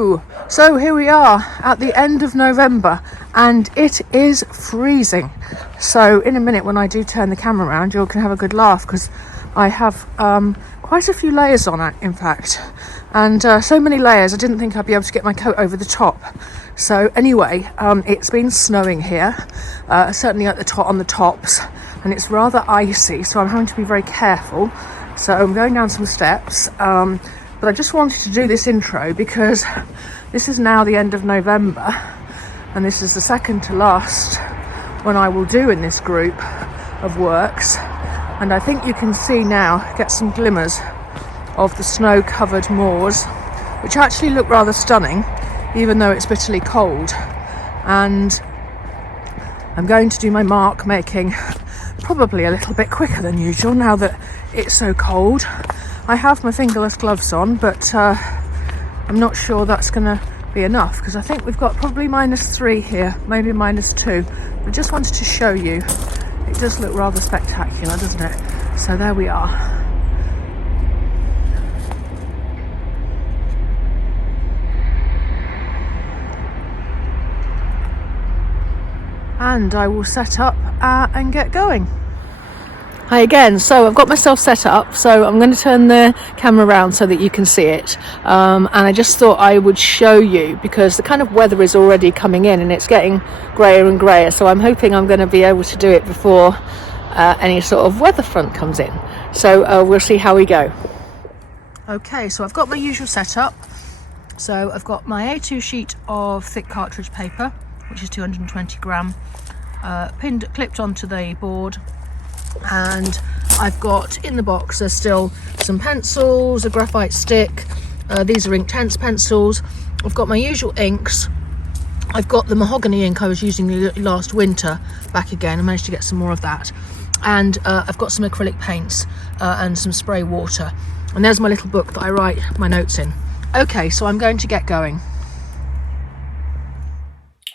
Hello! So here we are at the end of November and it is freezing. So in a minute when I do turn the camera around, you can have a good laugh because I have quite a few layers on it, in fact. And so many layers, I didn't think I'd be able to get my coat over the top. So anyway, it's been snowing here, certainly at the top on the tops, and it's rather icy, so I'm having to be very careful. So I'm going down some steps. But I just wanted to do this intro because this is now the end of November and this is the second to last one I will do in this group of works. And I think you can see now, get some glimmers of the snow-covered moors, which actually look rather stunning, even though it's bitterly cold. And I'm going to do my mark making probably a little bit quicker than usual now that it's so cold. I have my fingerless gloves on, but I'm not sure that's going to be enough because I think we've got probably -3 here, maybe -2. I just wanted to show you. It does look rather spectacular, doesn't it? So there we are. And I will set up and get going. Hi again. So I've got myself set up, so I'm going to turn the camera around so that you can see it, and I just thought I would show you because the kind of weather is already coming in and it's getting grayer and grayer, so I'm hoping I'm going to be able to do it before any sort of weather front comes in. So we'll see how we go. Okay, so I've got my usual setup. So I've got my A2 sheet of thick cartridge paper, which is 220 gram, clipped onto the board. And I've got in the box there's still some pencils, a graphite stick, these are Inktense pencils. I've got my usual inks. I've got the mahogany ink I was using last winter back again. I managed to get some more of that. And I've got some acrylic paints and some spray water. And there's my little book that I write my notes in. Okay, so I'm going to get going.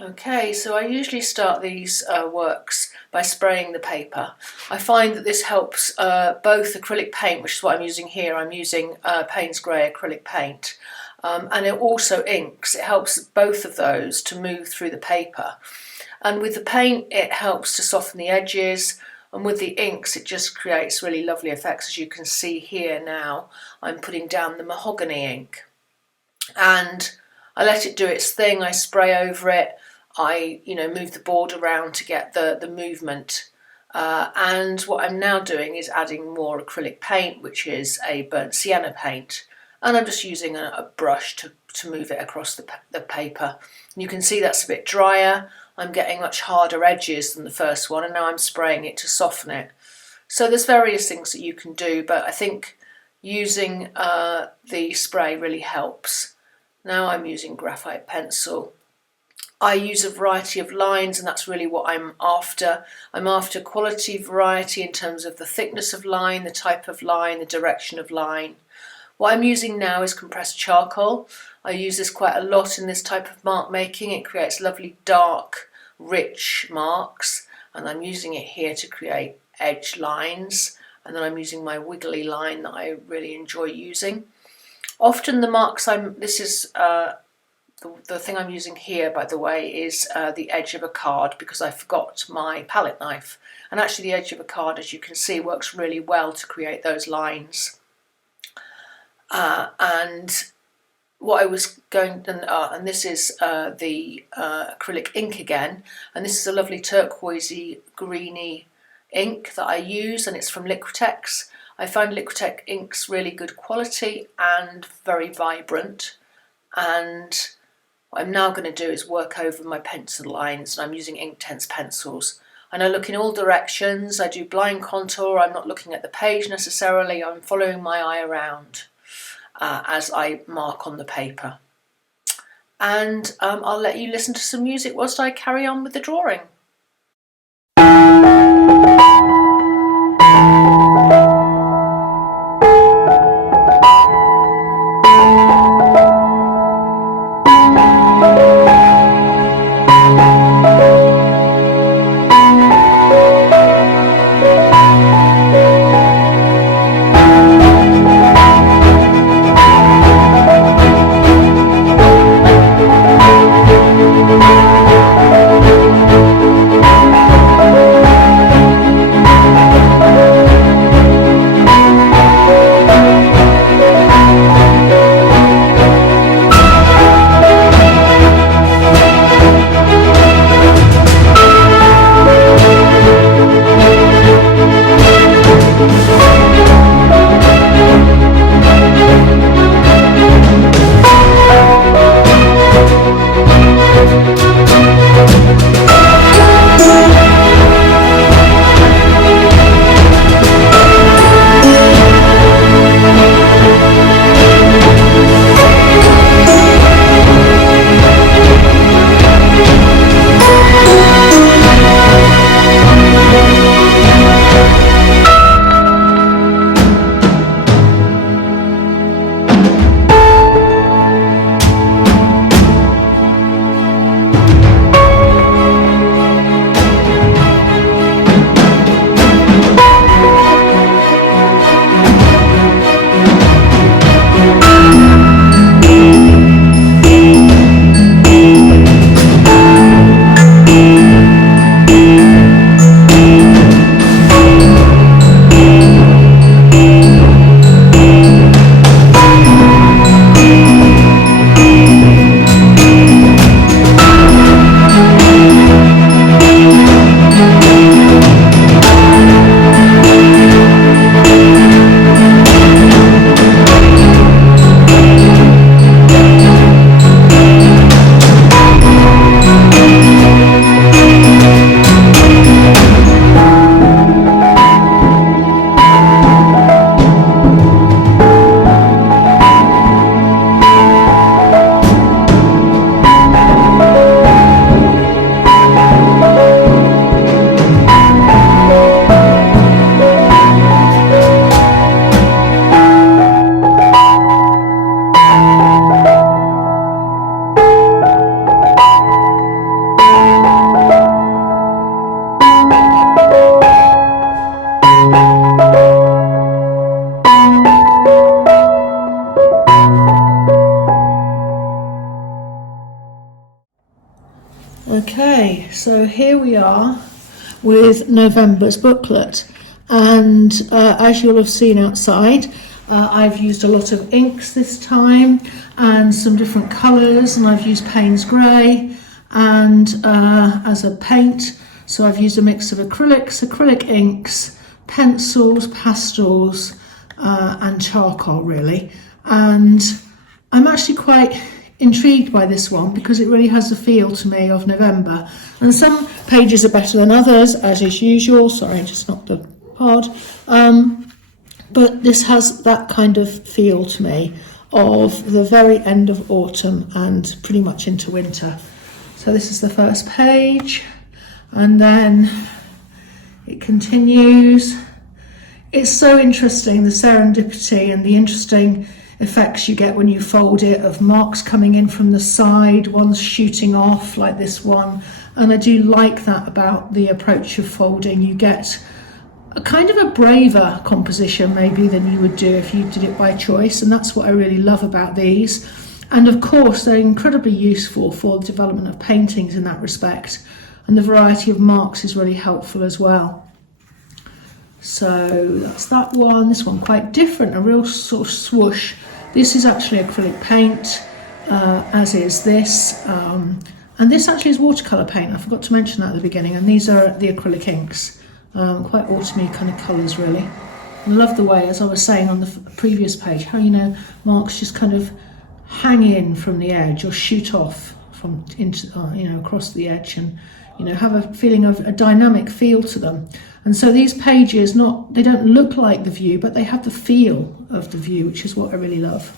Okay, so I usually start these works by spraying the paper. I find that this helps both acrylic paint, which is what I'm using here. I'm using Payne's Grey acrylic paint, and it also inks. It helps both of those to move through the paper. And with the paint, it helps to soften the edges, and with the inks, it just creates really lovely effects. As you can see here now, I'm putting down the mahogany ink, and I let it do its thing. I spray over it. I, move the board around to get the movement. And what I'm now doing is adding more acrylic paint, which is a burnt sienna paint. And I'm just using a brush to move it across the paper. And you can see that's a bit drier. I'm getting much harder edges than the first one, and now I'm spraying it to soften it. So there's various things that you can do, but I think using the spray really helps. Now I'm using graphite pencil. I use a variety of lines, and that's really what I'm after. I'm after quality, variety in terms of the thickness of line, the type of line, the direction of line. What I'm using now is compressed charcoal. I use this quite a lot in this type of mark making. It creates lovely dark, rich marks, and I'm using it here to create edge lines. And then I'm using my wiggly line that I really enjoy using. Often the marks the thing I'm using here, by the way, is the edge of a card because I forgot my palette knife. And actually the edge of a card, as you can see, works really well to create those lines. And what I was and this is the acrylic ink again. And this is a lovely turquoisey, greeny ink that I use, and it's from Liquitex. I find Liquitex inks really good quality and very vibrant. And what I'm now going to do is work over my pencil lines, and I'm using Inktense pencils. And I look in all directions. I do blind contour. I'm not looking at the page necessarily. I'm following my eye around as I mark on the paper. And I'll let you listen to some music whilst I carry on with the drawing. Okay, so here we are with November's booklet, and as you'll have seen outside, I've used a lot of inks this time and some different colours, and I've used Payne's Grey and as a paint, so I've used a mix of acrylics, acrylic inks, pencils, pastels and charcoal really, and I'm actually quite intrigued by this one because it really has the feel to me of November, and some pages are better than others as is usual. Sorry, I just knocked the pod, but this has that kind of feel to me of the very end of autumn and pretty much into winter. So this is the first page, and then it continues. It's so interesting, the serendipity and the interesting effects you get when you fold it, of marks coming in from the side, one's shooting off like this one, and I do like that about the approach of folding. You get a kind of a braver composition maybe than you would do if you did it by choice, and that's what I really love about these. And of course they're incredibly useful for the development of paintings in that respect, and the variety of marks is really helpful as well. So that's that one. This one quite different, a real sort of swoosh. This is actually acrylic paint, as is this, and this actually is watercolour paint. I forgot to mention that at the beginning, and these are the acrylic inks, quite autumny kind of colours really. I love the way, as I was saying on the previous page, how marks just kind of hang in from the edge or shoot off from into across the edge, and have a feeling of a dynamic feel to them. And so these pages, they don't look like the view, but they have the feel of the view, which is what I really love.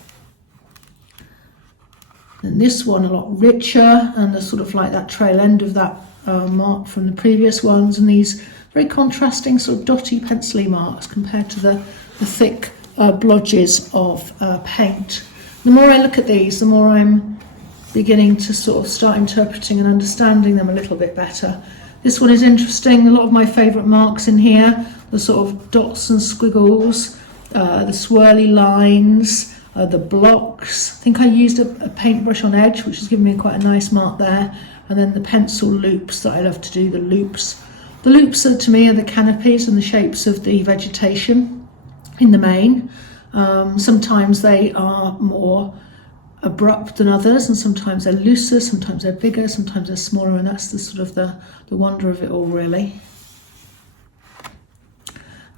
And this one a lot richer, and the sort of like that trail end of that mark from the previous ones, and these very contrasting sort of dotty pencily marks compared to the thick blodges of paint. The more I look at these, the more I'm beginning to sort of start interpreting and understanding them a little bit better. This one is interesting. A lot of my favourite marks in here, the sort of dots and squiggles, the swirly lines, the blocks. I think I used a paintbrush on edge, which has given me quite a nice mark there, and then the pencil loops that I love to do, the loops. The loops to me are the canopies and the shapes of the vegetation in the main. Sometimes they are more abrupt than others, and sometimes they're looser, sometimes they're bigger, sometimes they're smaller, and that's the sort of the wonder of it all really.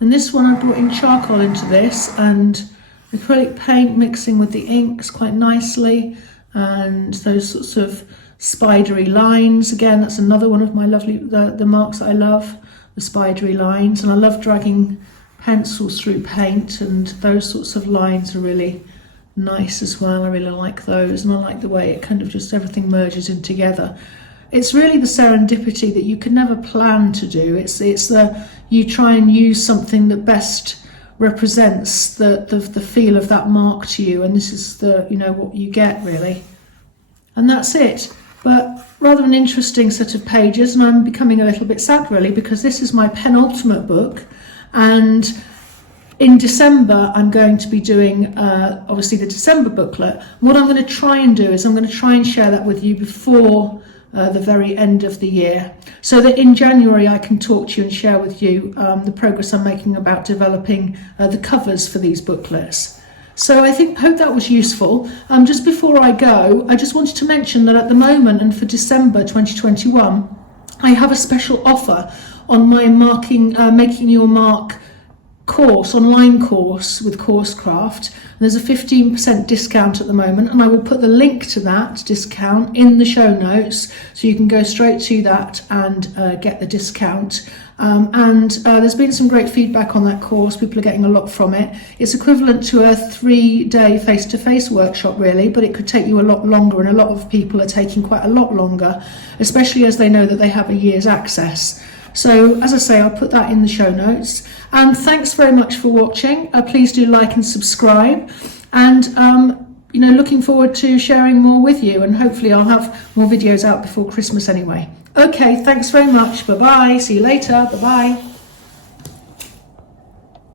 And this one I brought in charcoal into this, and acrylic paint mixing with the inks quite nicely, and those sorts of spidery lines. Again, that's another one of my lovely the marks that I love, the spidery lines, and I love dragging pencils through paint, and those sorts of lines are really nice as well. I really like those, and I like the way it kind of just everything merges in together. It's really the serendipity that you can never plan to do. It's the you try and use something that best represents the feel of that mark to you, and this is the what you get really, and that's it. But rather an interesting set of pages, and I'm becoming a little bit sad really, because this is my penultimate book, and in December, I'm going to be doing, obviously, the December booklet. What I'm going to try and do is I'm going to try and share that with you before the very end of the year, so that in January I can talk to you and share with you the progress I'm making about developing the covers for these booklets. So I hope that was useful. Just before I go, I just wanted to mention that at the moment, and for December 2021, I have a special offer on my Making Your Mark course, online course with Coursecraft. There's a 15% discount at the moment, and I will put the link to that discount in the show notes, so you can go straight to that and get the discount. There's been some great feedback on that course. People are getting a lot from it. It's equivalent to a 3-day face-to-face workshop really, but it could take you a lot longer, and a lot of people are taking quite a lot longer, especially as they know that they have a year's access. So as I say, I'll put that in the show notes. And thanks very much for watching. Please do like and subscribe. And looking forward to sharing more with you. And hopefully I'll have more videos out before Christmas anyway. Okay, thanks very much. Bye-bye. See you later. Bye-bye.